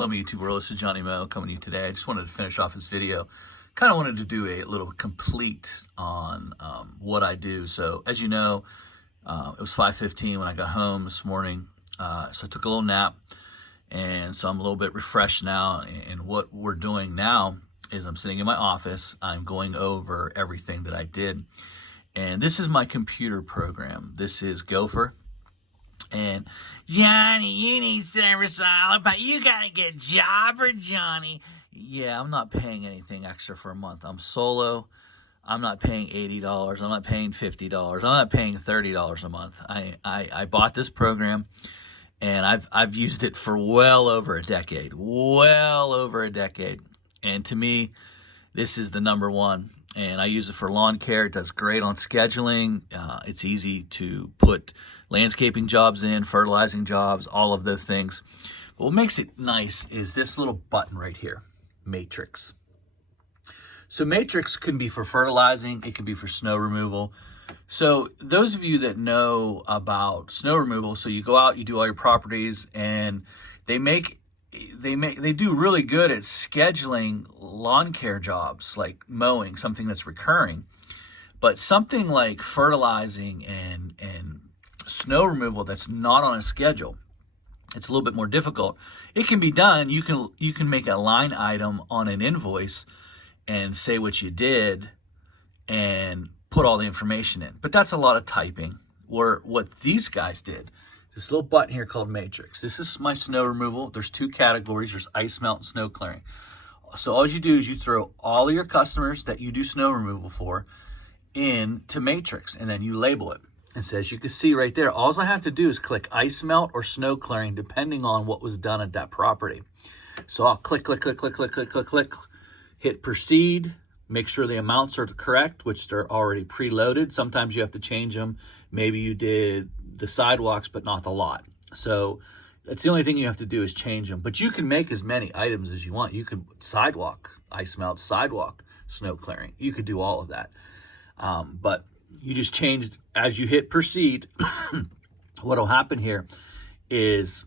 Hello, YouTube world. This is Johnny Moe coming to you today. I just wanted to finish off this video. Kind of wanted to do a little complete on what I do. So, as you know, it was 5:15 when I got home this morning. So I took a little nap, and so I'm a little bit refreshed now. And what we're doing now is I'm sitting in my office. I'm going over everything that I did. And this is my computer program. This is Gopher. And Johnny, you need service all about. You gotta get Jobber, Johnny. Yeah, I'm not paying anything extra for a month. I'm solo. I'm not paying $80. I'm not paying $50. I'm not paying $30 a month. I bought this program, and I've used it for well over a decade. And to me, this is the number one. And I use it for lawn care. It does great on scheduling. It's easy to put landscaping jobs in, fertilizing jobs, all of those things. But what makes it nice is this little button right here, Matrix. So Matrix can be for fertilizing. It can be for snow removal. So those of you that know about snow removal, so you go out, you do all your properties, and they do really good at scheduling lawn care jobs like mowing, something that's recurring. But something like fertilizing and snow removal that's not on a schedule, it's a little bit more difficult. It can be done. You can make a line item on an invoice and say what you did and put all the information in. But that's a lot of typing. Or what these guys did, this little button here called Matrix. This is my snow removal. There's two categories. There's ice melt and snow clearing. So all you do is you throw all of your customers that you do snow removal for into Matrix, and then you label it. And so as you can see right there, all I have to do is click ice melt or snow clearing, depending on what was done at that property. So I'll click, hit proceed, make sure the amounts are correct, which they're already preloaded. Sometimes you have to change them. Maybe you did the sidewalks, but not the lot. So that's the only thing you have to do is change them. But you can make as many items as you want. You could sidewalk, ice melt, sidewalk, snow clearing. You could do all of that. But you just changed, as you hit proceed, what'll happen here is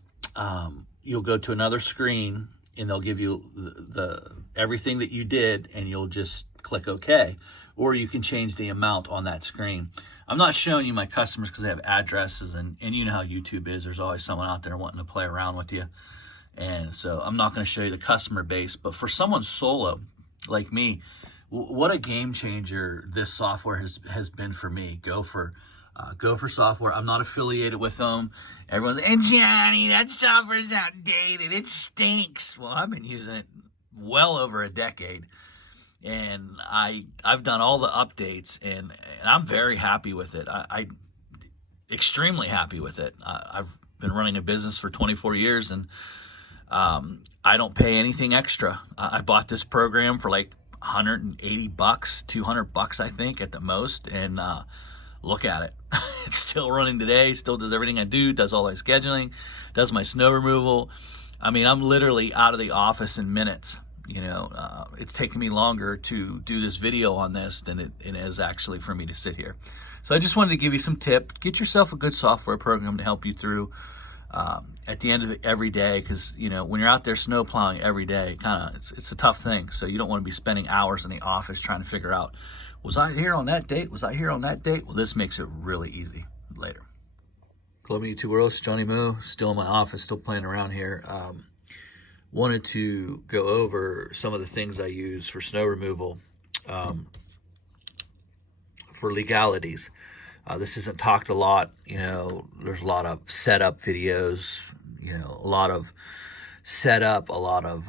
you'll go to another screen, and they'll give you the everything that you did, and you'll just click OK. Or you can change the amount on that screen. I'm not showing you my customers because they have addresses, and you know how YouTube is. There's always someone out there wanting to play around with you. And so I'm not going to show you the customer base. But for someone solo like me, what a game changer this software has been for me. Gopher software. I'm not affiliated with them. Everyone's like, and Johnny, that software's outdated. It stinks. Well, I've been using it well over a decade. And I've done all the updates, and I'm very happy with it. I'm extremely happy with it. I've been running a business for 24 years, and I don't pay anything extra. I bought this program for like $180, $200, I think, at the most, and look at it. It's still running today, still does everything I do, does all my scheduling, does my snow removal. I mean, I'm literally out of the office in minutes. You know, it's taken me longer to do this video on this than it is actually for me to sit here. So I just wanted to give you some tips. Get yourself a good software program to help you through at the end of every day, because, you know, when you're out there snow plowing every day, it's a tough thing. So you don't want to be spending hours in the office trying to figure out, was I here on that date? Was I here on that date? Well, this makes it really easy later. Hello, YouTube world. It's Johnny Moe, still in my office, still playing around here. Wanted to go over some of the things I use for snow removal for legalities. This isn't talked a lot. You know, there's a lot of setup videos, you know, a lot of setup, a lot of,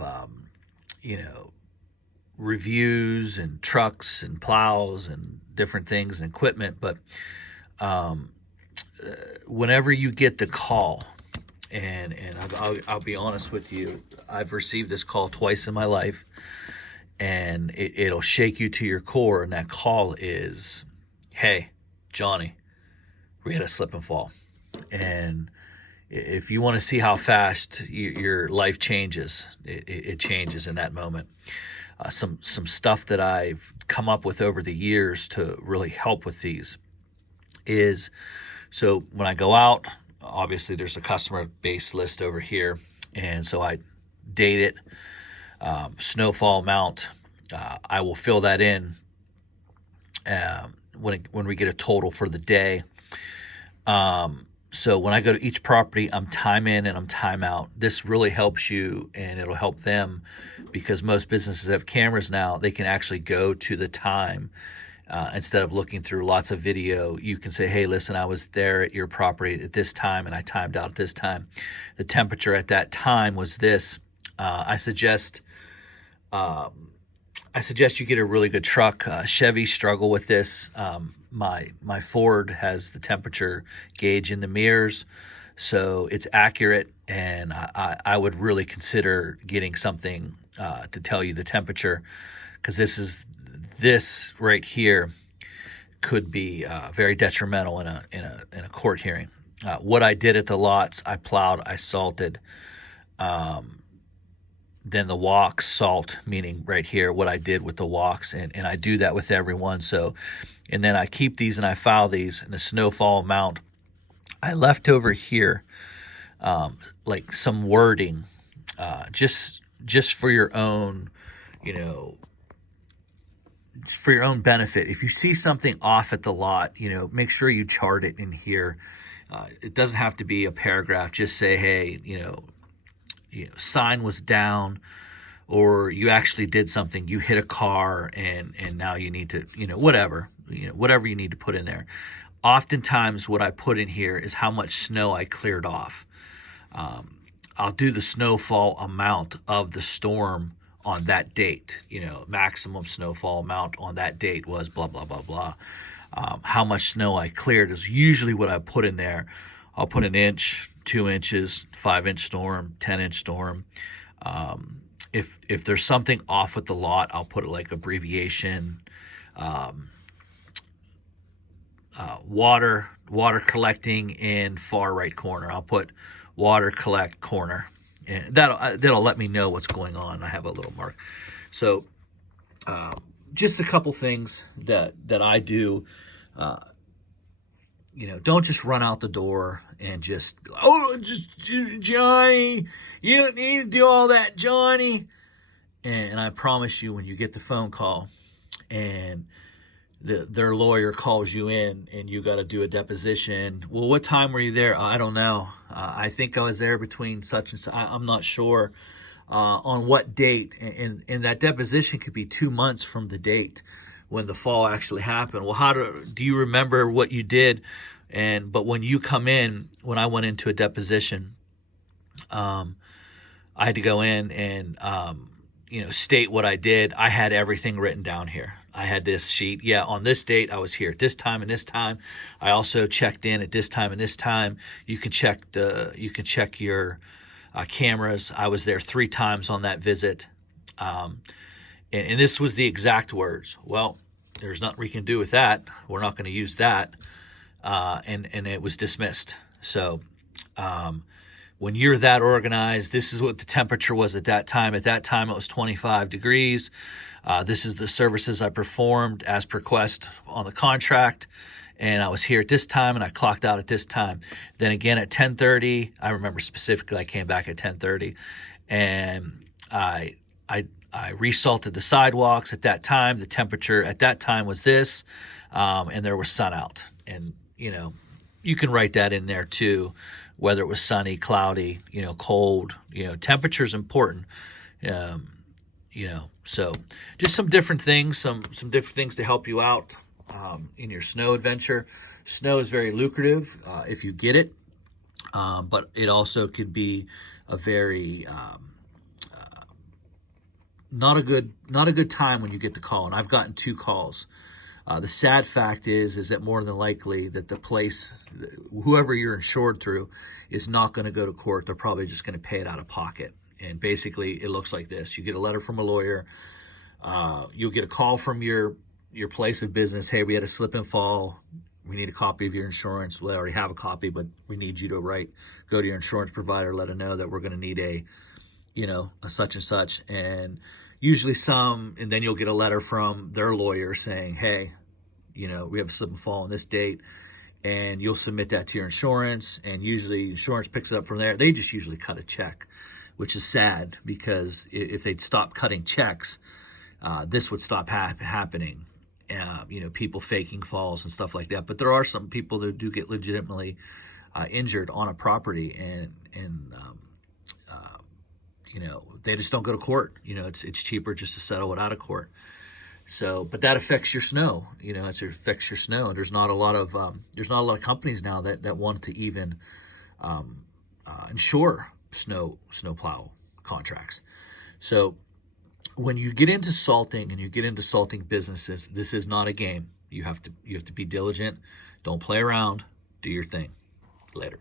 you know, reviews and trucks and plows and different things and equipment. But whenever you get the call, and I'll be honest with you, I've received this call twice in my life, and it'll shake you to your core. And that call is, hey, Johnny, we had a slip and fall. And if you want to see how fast your life changes, it changes in that moment. Some stuff that I've come up with over the years to really help with these is, so when I go out, obviously there's a customer base list over here, and so I date it, snowfall amount. I will fill that in when we get a total for the day. So when I go to each property, I'm time in and I'm time out. This really helps you, and it'll help them, because most businesses have cameras now. They can actually go to the time instead of looking through lots of video. You can say, hey, listen, I was there at your property at this time and I timed out at this time. The temperature at that time was this. I suggest you get a really good truck. Chevy struggle with this. My Ford has the temperature gauge in the mirrors, so it's accurate, and I would really consider getting something to tell you the temperature, because this right here could be very detrimental in a court hearing. What I did at the lots, I plowed, I salted. Then the walks, salt, meaning right here, what I did with the walks, and I do that with everyone. So, and then I keep these and I file these, and the snowfall amount I left over here, like some wording, just for your own, for your own benefit. If you see something off at the lot, make sure you chart it in here. It doesn't have to be a paragraph. Just say, hey, sign was down, or you actually did something. You hit a car, and now you need to, whatever you need to put in there. Oftentimes, what I put in here is how much snow I cleared off. I'll do the snowfall amount of the storm on that date. Maximum snowfall amount on that date was blah, blah, blah, blah. How much snow I cleared is usually what I put in there. I'll put 1 inch, 2 inches, 5-inch storm, 10-inch storm. If there's something off with the lot, I'll put it like abbreviation. Water collecting in far right corner. I'll put water collect corner, and that'll let me know what's going on. I have a little mark. So just a couple things that I do. Don't just run out the door and just Johnny, you don't need to do all that, Johnny. And I promise you, when you get the phone call and their lawyer calls you in and you got to do a deposition, well, what time were you there? I don't know. I think I was there between such and such. I'm not sure on what date. And that deposition could be 2 months from the date when the fall actually happened. Well, do you remember what you did? But when you come in, when I went into a deposition, I had to go in and state what I did. I had everything written down here. I had this sheet. Yeah, on this date, I was here at this time and this time. I also checked in at this time and this time. You can check your cameras. I was there 3 times on that visit. And this was the exact words. Well, there's nothing we can do with that. We're not going to use that. And it was dismissed. So when you're that organized, this is what the temperature was at that time. At that time, it was 25 degrees. This is the services I performed as per request on the contract. And I was here at this time, and I clocked out at this time. Then again at 10:30, I remember specifically I came back at 10:30, and I resalted the sidewalks at that time. The temperature at that time was this, and there was sun out. And, you can write that in there too, whether it was sunny, cloudy, cold. Temperature is important. So just some different things, some different things to help you out in your snow adventure. Snow is very lucrative if you get it, but it also could be a very not a good time when you get the call. And I've gotten 2 calls. The sad fact is that more than likely that the place, whoever you're insured through, is not going to go to court. They're probably just going to pay it out of pocket. And basically, it looks like this. You get a letter from a lawyer. You'll get a call from your place of business. Hey, we had a slip and fall. We need a copy of your insurance. Well, I already have a copy, but we need you to go to your insurance provider, let them know that we're going to need a such and such. And usually and then you'll get a letter from their lawyer saying, hey, we have a slip and fall on this date, and you'll submit that to your insurance, and usually insurance picks it up from there. They just usually cut a check. which is sad because if they'd stop cutting checks, this would stop happening. People faking falls and stuff like that. But there are some people that do get legitimately injured on a property, and they just don't go to court. It's cheaper just to settle it out of court. So, but that affects your snow. It affects your snow. There's not a lot of companies now that want to even insure snowplow contracts. So, when you get into salting and you get into salting businesses, this is not a game. You have to be diligent. Don't play around. Do your thing. Later.